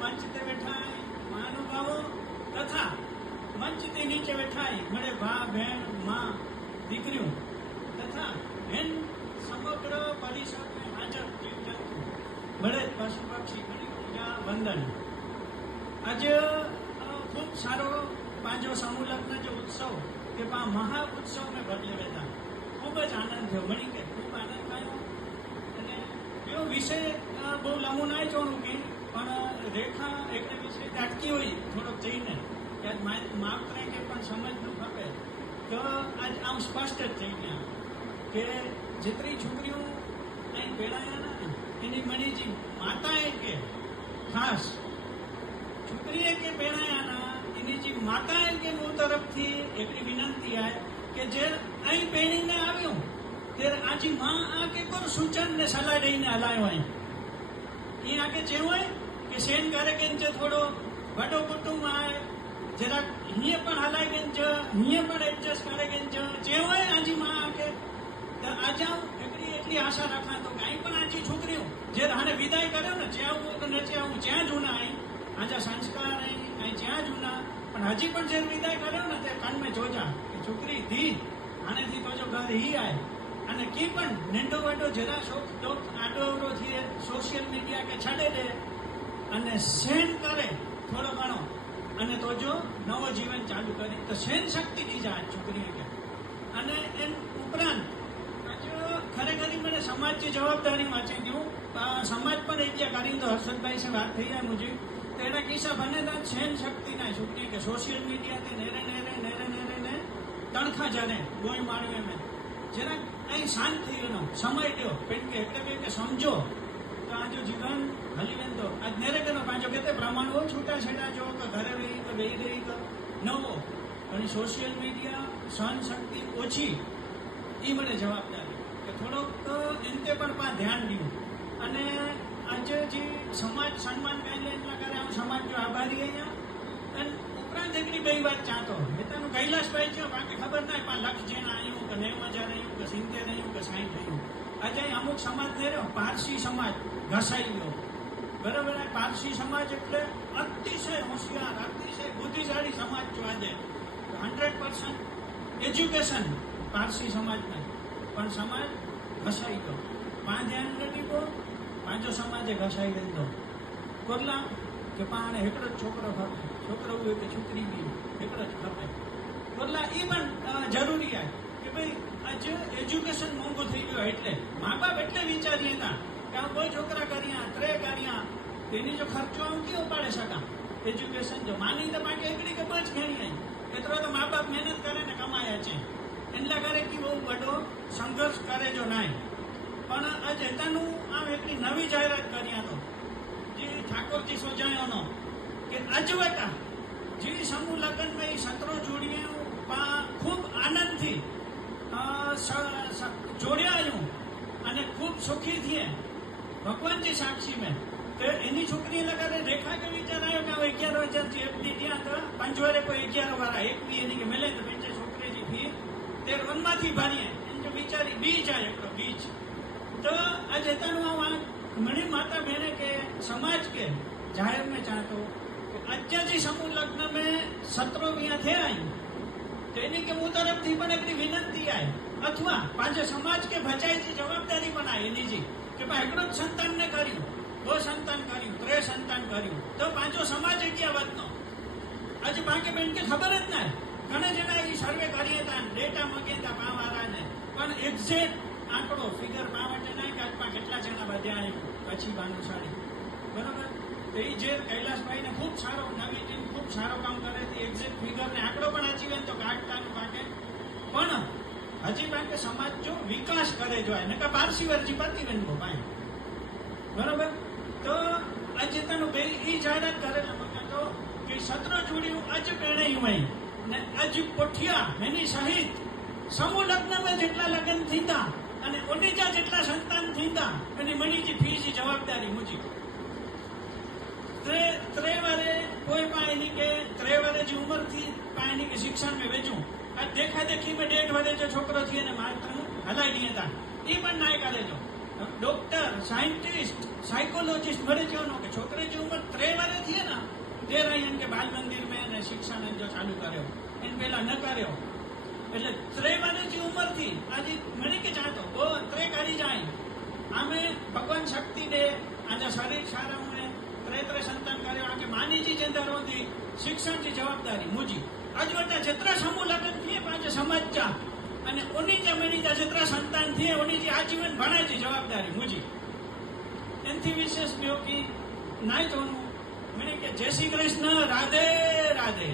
મંચ તે બેઠા મહાનુભાવો તથા મંચથી નીચે બેઠા મળે ભા બહેન માં દીકરીઓ તથા બહેન સમગ્ર પરિસરને હાજર જીવજંતુ મળે પશુ પક્ષી ઘણી પૂજા વંદન. આજે ખૂબ સારો પાંજો સમૂહ લગ્ન જે ઉત્સવ કે મહા ઉત્સવ મેં ભાગ લેવા હતા. ખૂબ જ આનંદ થયો, મળી કે ખૂબ આનંદ થયો. અને એવો વિષય બહુ લાંબુ ના જોવાનું કે પણ રેખા એટલે વિષય અટકી હોય થોડોક જઈને માત્ર કે પણ સમજનું ખપે તો આજ આમ સ્પષ્ટ જ થઈ ગયા કે જેટલી છોકરીઓ અહીં પેળાયા ને એની મણીજી માતાએ કે ખાસ છોકરીએ કે પેળાયાના એની જે માતાએ કે હું તરફથી એટલી વિનંતી આવે કે જે અહીં પેણીને આવ્યું ત્યારે આજી માં આ કે કોર સૂચન ને સલાહ દઈને હલાયો હોય એ આ કે જે હોય કે સેન કરે કે થોડો વડો કુટુંબ આવે જરાક અહીંયા પણ હલાય કે અહીંયા પણ એડજસ્ટ કરે કે જે હોય આજી માં કે આજે એટલી આશા રાખા તો કાંઈ પણ આજી છોકરીઓ જે આને વિદાય કર્યો ને જ્યાં આવું કે નથી આવું જ્યાં જૂના અહીં આજે સંસ્કાર અહીં જ્યાં જૂના પણ હજી પણ જે વિદાય કર્યો ને તે કાનમાં જોજા કે છોકરી ધી આનેથી તો જો ઘર હી આય અને કી પણ નેંડો વાડો જરા શોખ ડોક આડો અવડો થી સોશિયલ મીડિયા કે છડે દે અને સેન કરે થોડો ઘણો અને તો જો નવો જીવન ચાલુ કરી તો સેન શક્તિ દીજા આ છોકરીએ કે અને એમ ઉપરાંત ખરેખર મને સમાજની જવાબદારી વાંચી દઉં સમાજ પણ એક જ્યાં કરી તો હર્ષદભાઈ से વાત થઈ જાય મુझे તો એના કિસ્સા બને તો સેન શક્તિના છોકરી કે સોશિયલ મીડિયાથી નેરે તણખા જાને ગોઈ માણ્યું એમ જરાક અહીં શાંત થઈ ગયો સમય દો પેન કે એટલે કે સમજો તો આ જો જીવન હલીવેન તો આજ નેરે કેનો પાંચો કે પ્રમાણ હો છૂટા છેડા જો કે ઘરે રહી કે બેહી રહી કે નવો પણ સોશિયલ મીડિયા સહન શક્તિ ઓછી એ મને જવાબદારી કે થોડોક એનતે પણ ધ્યાન દઉં અને આજે જે સમાજ સન્માન કાંઈ એટલા કરે આમ સમાજ જો આભારી અહીંયા અને ઉપરાંત એકની બે વાત ચાહતો એતાનું કૈલાસભાઈ છે બાકી ખબર ના પણ લક્ષ જેને આવ્યું કે 90,000 આવ્યું કે 70 આવ્યું કે 60 આવ્યું આજે અમુક સમાજ થઈ રહ્યો પારસી સમાજ ઘસાઈ ગયો બરાબર. પારસી સમાજ એટલે અતિશય હોશિયાર અતિશય બુદ્ધિશાળી સમાજ જો આજે 100% એજ્યુકેશન પારસી સમાજને પણ સમાજ ઘસાઈ ગયો ધ્યાન નથી ગયો પાંચો સમાજે ઘસાઈ દીધો કોરલા કે પાણે એકડો જ છોકરો ખપે છોકરો હોય કે છોકરી બી એકડો જ ખપે કોરલા એ પણ જરૂરી આવે કે ભાઈ આજે એજ્યુકેશન મોંઘું થઈ ગયું એટલે મા બાપ એટલે વિચારીએ હતા કે આ કોઈ છોકરા કર્યા ત્રે કર્યા તેની જો ખર્ચો આમ કેવો પાડે શકા એજ્યુકેશન જો માની તો બાકી એકડી કે બચ ઘણી આવી એટલો તો મા બાપ મહેનત કરે ને કમાયા છે એટલા કરે કે બહુ બધો સંઘર્ષ કરે જો નાય પણ આ જતાનું આમ એકની નવી જાહેરાત કર્યા તો જે ઠાકોરજી સોજાયોનો કે અજવટા જે સમૂહ લગ્નમાં એ સત્રો જોડીએ ખૂબ આનંદથી જોડ્યા અને ખૂબ સુખી થઈએ ભગવાનજી સાક્ષી મેં તો એની છોકરી લગાડે રેખા કે વિચાર આવ્યો કે હવે 11,000 એફડી ત્યાં તો પંચવારે કોઈ 11 વાળા એક બી એની કે મેલે તો બેચે છોકરીજી ફી 13 વનમાંથી ભરીએ એમ જો બિચારી બીજ આવે એકલો બીજ તો આ જતાનું આ મણી માતા બહેને કે સમાજ के जाहिर में चाहतो अज्जाजी समूह लग्न में सत्रों यहाँ थे आई तो इन्हीं के मुँह तरफ थी पण एक विनंती आए अथवा पांचे समाज के भचाई की जवाबदारी बनाई इन्हीं जी कि भाई एकड़ो संतान ने कर्યું दो संतान कर्યું त्रे संतान कर्યું तो पांचो समाज क्या बात नो आज बाकी बेन के खबर ज ना घणे जना ई सर्वे करिए था डेटा मगे था पावारा ने पण एक्ઝેક્ટ આંકડો ફિગર પાવટે નહીં કે આજમાં કેટલા જણા વધ્યા પછી ભાનુશાળી બરાબર તો એ જે કૈલાસભાઈને ખૂબ સારો નવી ટીમ ખૂબ સારો કામ કરે છે એક્ઝેક્ટ ફિગરને આંકડો પણ આચીવે તો કાઢતાનું પાકે પણ હજી બાકી સમાજ જો વિકાસ કરે જો ને કે પારસી વર્જી પતી બનવો ભાઈ બરાબર તો આજે તનું બે એ જાહેરાત કરેલા મને તો કે સત્રો જોડ્યું આજ પહેણાયું હોય ને આજ પોઠિયા એની સહિત સમૂહ લગ્નમાં જેટલા લગ્ન થીતા અને ઓડીજા જેટલા સંતાન થીતા એની મનીજી ફીજી જવાબદારી મુજી ત્રે વારે કોઈ પાણી કે ત્રે વારે જે ઉંમર थी पानी के शिक्षण में भेजूं आ देखा देखी में 1.5 वारे जो छोकरो थी ने मात्र हलाई दिए था ई पण नाय करे जो डॉक्टर साइंटिस्ट साइकोलॉजिस्ट बड़े क्यों के छोकरे जो उम्र 3 वारे थी ना 13 इनके बाल मंदिर में ने शिक्षा ने जो चालू कर्यो इन पहला न कर्यो એટલે 3 વર્ષની ઉંમરથી આજે મને કે ચાહતો ઓ 3 કાઢી જાય આમે ભગવાન શક્તિ દે આજે શરીર સારા મને 3 સંતાન કર્યો આકે માનીજી જેંદારોથી શિક્ષણની જવાબદારી મુજી આજવટા જેતરા સમૂહ લગન થઈએ પાંચે સમજજા અને ઓની જે મણી જા જેતરા સંતાન થઈએ ઓની જે આજીવન ભણાયજી જવાબદારી મુજી એનથી વિશેષ બ્યો કે નાય જોનું મને કે જય શ્રી કૃષ્ણ રાધે રાધે